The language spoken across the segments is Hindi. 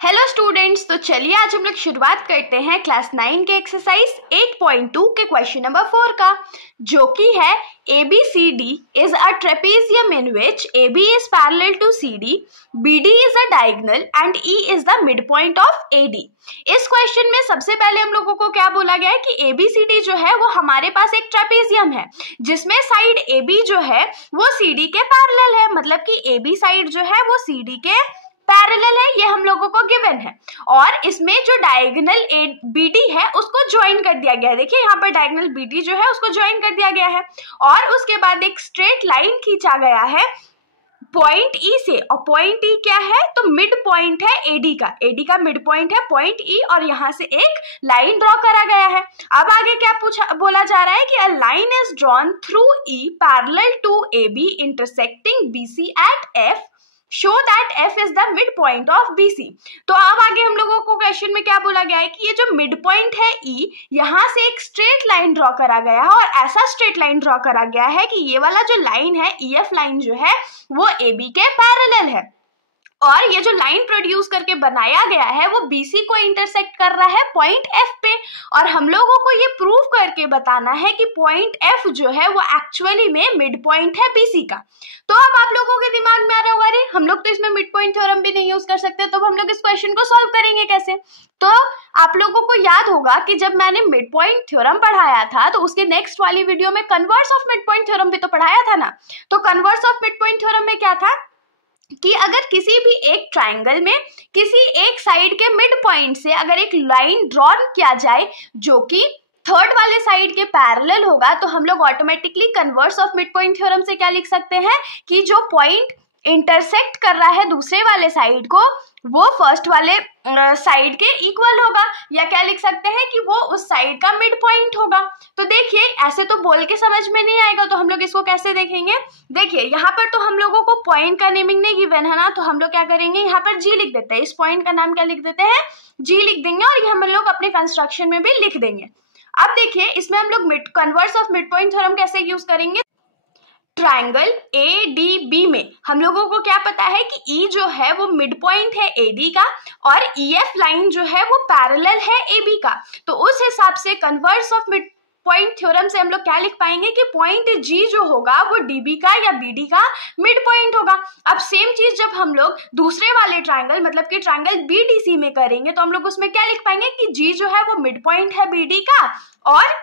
हेलो स्टूडेंट्स, तो चलिए आज हम लोग शुरुआत करते हैं क्लास 9 के एक्सरसाइज 8.2 के क्वेश्चन नंबर 4 का, जो कि है ABCD is a trapezium in which AB is parallel to CD, BD is a diagonal and E is the midpoint of AD। इस क्वेश्चन में सबसे पहले हम लोगों को क्या बोला गया है कि ABCD जो है वो हमारे पास एक ट्रेपेजियम है जिसमें साइड AB जो है वो CD के पैरेलल है, मतलब कि AB साइड जो है वो CD के पैरेलल है, ये हम लोगों को गिवन है। और इसमें जो डायगोनल BD है उसको ज्वाइन कर दिया गया है। देखिए यहाँ पर डायगोनल BD जो है उसको ज्वाइन कर दिया गया है और उसके बाद एक स्ट्रेट लाइन खींचा गया है पॉइंट E से। और पॉइंट E क्या है, तो मिड पॉइंट है AD का मिड पॉइंट है पॉइंट E और यहाँ से एक लाइन ड्रॉ करा गया है। अब आगे क्या बोला जा रहा है कि a line is drawn through E parallel to AB intersecting BC at F, show that F is the mid point of BC। तो अब आगे हम लोगों को क्वेश्चन में क्या बोला गया है कि ये जो मिड पॉइंट है E, यहाँ से एक स्ट्रेट लाइन ड्रॉ करा गया है और ऐसा स्ट्रेट लाइन ड्रॉ करा गया है कि ये वाला जो लाइन है EF लाइन जो है वो AB के पैरेलल है और ये जो लाइन प्रोड्यूस करके बनाया गया है वो BC को इंटरसेक्ट कर रहा है पॉइंट F पे। और हम लोगों को ये प्रूव करके बताना है कि पॉइंट F जो है वो एक्चुअली में मिड पॉइंट है BC का। तो अब आप लोगों के दिमाग में आ रहा होगा, अरे हम लोग तो इसमें मिड पॉइंट थ्योरम भी नहीं यूज कर सकते, तो हम लोग इस क्वेश्चन को सॉल्व करेंगे कैसे। तो आप लोगों को याद होगा कि जब मैंने मिड पॉइंट थ्योरम पढ़ाया था तो उसके नेक्स्ट वाली वीडियो में converse of mid point theorem भी तो पढ़ाया था ना। तो converse of mid point theorem में क्या था कि अगर किसी भी एक ट्राइंगल में किसी एक साइड के मिड पॉइंट से अगर एक लाइन ड्रॉन किया जाए जो कि थर्ड वाले साइड के पैरेलल होगा, तो हम लोग automatically converse of mid point theorem से क्या लिख सकते हैं कि जो पॉइंट इंटरसेक्ट कर रहा है दूसरे वाले साइड को वो फर्स्ट वाले साइड के इक्वल होगा, या क्या लिख सकते हैं कि वो उस साइड का मिड पॉइंट होगा। तो देखिए ऐसे तो बोल के समझ में नहीं आएगा, तो हम लोग इसको कैसे देखेंगे। देखिए यहाँ पर तो हम लोगों को पॉइंट का नेमिंग नहीं गिवन है ना, तो हम लोग क्या करेंगे, यहाँ पर G लिख देते हैं। इस पॉइंट का नाम क्या लिख देते हैं, G लिख देंगे और ये हम लोग अपने कंस्ट्रक्शन में भी लिख देंगे। अब देखिए इसमें हम लोग converse of mid point theorem कैसे यूज करेंगे। ट्राइंगल ADB में हम लोगों को क्या पता है कि E जो है वो मिड पॉइंट है AD का और EF लाइन जो है वो पैरेलल है AB का। तो उस हिसाब से converse of mid point theorem से हम लोग क्या लिख पाएंगे कि पॉइंट G जो होगा वो DB का या BD का मिड पॉइंट होगा। अब सेम चीज जब हम लोग दूसरे वाले ट्राइंगल मतलब कि ट्राइंगल BDC में करेंगे तो हम लोग उसमें क्या लिख पाएंगे कि G जो है वो मिड पॉइंट है BD का और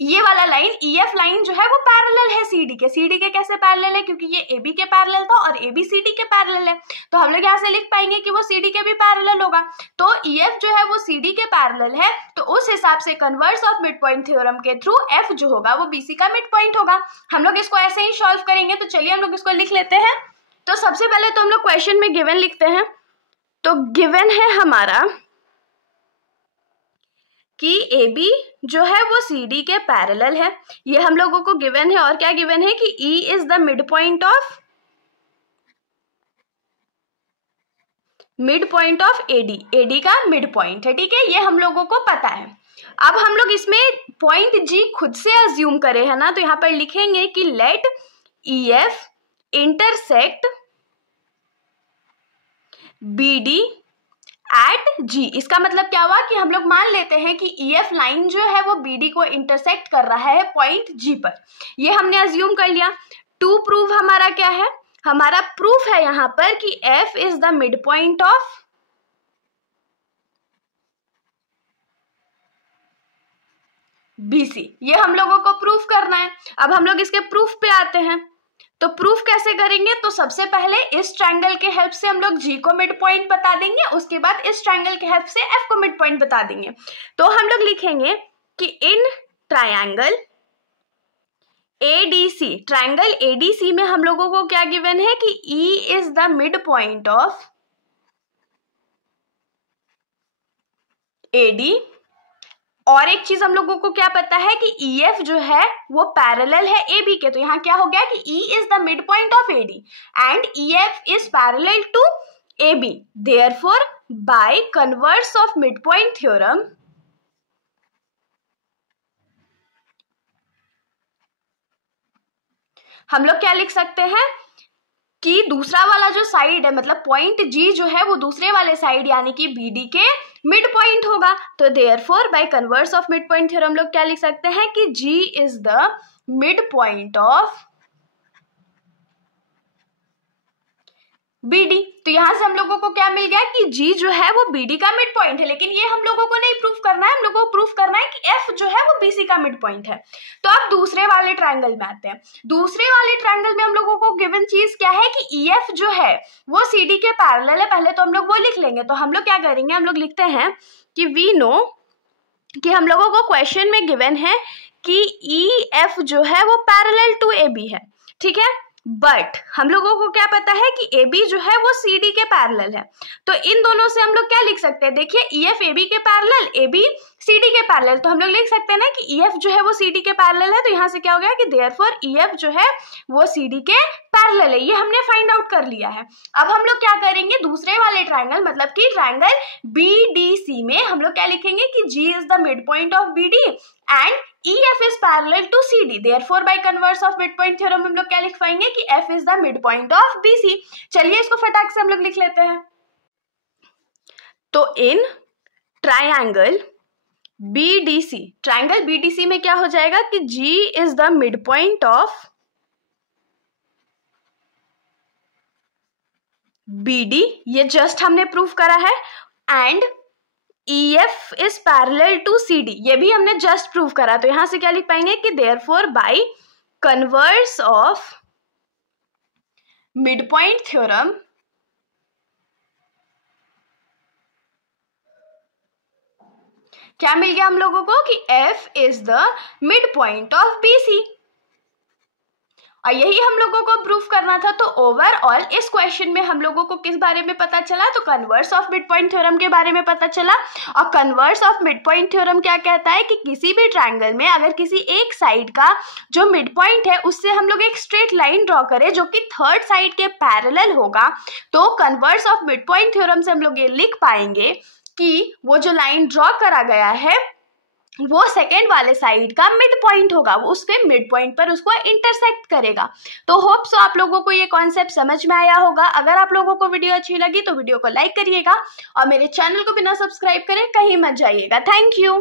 ये वाला लाइन EF लाइन जो है वो पैरेलल है CD के कैसे पैरेलल है, क्योंकि ये AB के पैरेलल था और AB CD के पैरेलल है, तो हम लोग यहाँ से लिख पाएंगे कि वो CD के भी पैरेलल होगा। तो EF जो है वो CD के पैरेलल है, तो उस हिसाब से converse of mid point theorem के थ्रू F जो होगा वो BC का मिड पॉइंट होगा। हम लोग इसको ऐसे ही सॉल्व करेंगे, तो चलिए हम लोग इसको लिख लेते हैं। तो सबसे पहले तो हम लोग क्वेश्चन में गिवन लिखते हैं। तो गिवन है हमारा कि AB जो है वो CD के पैरेलल है, ये हम लोगों को गिवन है। और क्या गिवन है कि E is the mid point of AD का मिड पॉइंट है, ठीक है, ये हम लोगों को पता है। अब हम लोग इसमें पॉइंट G खुद से अज्यूम करे है ना, तो यहाँ पर लिखेंगे कि let EF intersect BD at G। इसका मतलब क्या हुआ कि हम लोग मान लेते हैं कि EF लाइन जो है वो BD को इंटरसेक्ट कर रहा है पॉइंट G पर, ये हमने अज्यूम कर लिया। टू प्रूव हमारा क्या है, हमारा प्रूफ है यहाँ पर कि F is the mid point of BC, ये हम लोगों को प्रूफ करना है। अब हम लोग इसके प्रूफ पे आते हैं। तो प्रूफ कैसे करेंगे, तो सबसे पहले इस ट्रायंगल के हेल्प से हम लोग G को मिड पॉइंट बता देंगे, उसके बाद इस ट्रायंगल के हेल्प से F को मिड पॉइंट बता देंगे। तो हम लोग लिखेंगे कि in triangle ADC, triangle ADC में हम लोगों को क्या गिवन है कि E is the mid point of AD। और एक चीज हम लोगों को क्या पता है कि EF जो है वो पैरेलल है AB के, तो यहाँ क्या हो गया कि E is the mid point of AD and EF is parallel to AB। Therefore by converse of mid point theorem हम लोग क्या लिख सकते हैं कि दूसरा वाला जो साइड है मतलब पॉइंट G जो है वो दूसरे वाले साइड यानी कि BD के मिड पॉइंट होगा। तो therefore by converse of mid point theorem हम लोग क्या लिख सकते हैं कि G is the mid point of BD। तो यहां से हम लोगों को क्या मिल गया कि G जो है वो BD का मिड पॉइंट है, लेकिन ये हम लोगों को नहीं प्रूफ करना है, हम लोगों को प्रूफ करना है कि F जो है वो BC का मिड पॉइंट है। तो अब दूसरे वाले ट्रायंगल में आते हैं। दूसरे वाले ट्रायंगल में हम लोगों को गिवन चीज क्या है कि EF जो है वो CD के पैरेलल है। पहले तो हम लोग वो लिख लेंगे। तो हम लोग क्या करेंगे, हम लोग लिखते हैं कि वी नो कि हम लोगों को क्वेश्चन में गिवन है कि EF जो है वो पैरेलल टू AB है, ठीक है। बट हम लोगों को क्या पता है कि AB जो है वो CD के पैरेलल है। तो इन दोनों से हम लोग क्या लिख सकते हैं, देखिए EF AB के पैरेलल, AB CD के पैरेलल। तो हम लोग लिख सकते हैं ना कि EF जो है वो CD के पैरेलल है। तो यहाँ से क्या हो गया कि देयरफॉर EF जो है वो CD के पैरेलल है। ये हमने फाइंड आउट कर लिया है। अब हम लोग क्या करेंगे, दूसरे वाले ट्रायंगल मतलब कि ट्रायंगल BDC में हम लोग क्या लिखेंगे कि G is the mid point of BD and EF is parallel to CD. Therefore, by converse of midpoint theorem हम लोग क्या लिख पाएंगे कि F is the midpoint of BC। चलिए इसको फटाक से हम लोग लिख लेते हैं। तो in triangle BDC, triangle BDC में क्या हो जाएगा कि G is the midpoint of BD, ये जस्ट हमने प्रूफ करा है, and EF is parallel to CD, ये भी हमने जस्ट प्रूव करा। तो यहां से क्या लिख पाएंगे कि therefore by converse of midpoint theorem क्या मिल गया हम लोगों को कि F is the midpoint of BC। और यही हम लोगों को प्रूफ करना था। तो ओवरऑल इस क्वेश्चन में हम लोगों को किस बारे में पता चला, तो converse of mid point theorem के बारे में पता चला। और converse of mid point theorem क्या कहता है कि किसी भी ट्रायंगल में अगर किसी एक साइड का जो मिड पॉइंट है उससे हम लोग एक स्ट्रेट लाइन ड्रॉ करें जो कि थर्ड साइड के पैरेलल होगा, तो converse of mid point theorem से हम लोग ये लिख पाएंगे कि वो जो लाइन ड्रॉ करा गया है वो सेकेंड वाले साइड का मिड पॉइंट होगा, वो उसके मिड पॉइंट पर उसको इंटरसेक्ट करेगा। तो होप सो आप लोगों को ये कॉन्सेप्ट समझ में आया होगा। अगर आप लोगों को वीडियो अच्छी लगी तो वीडियो को लाइक करिएगा और मेरे चैनल को बिना सब्सक्राइब करे कहीं मत जाइएगा। Thank you.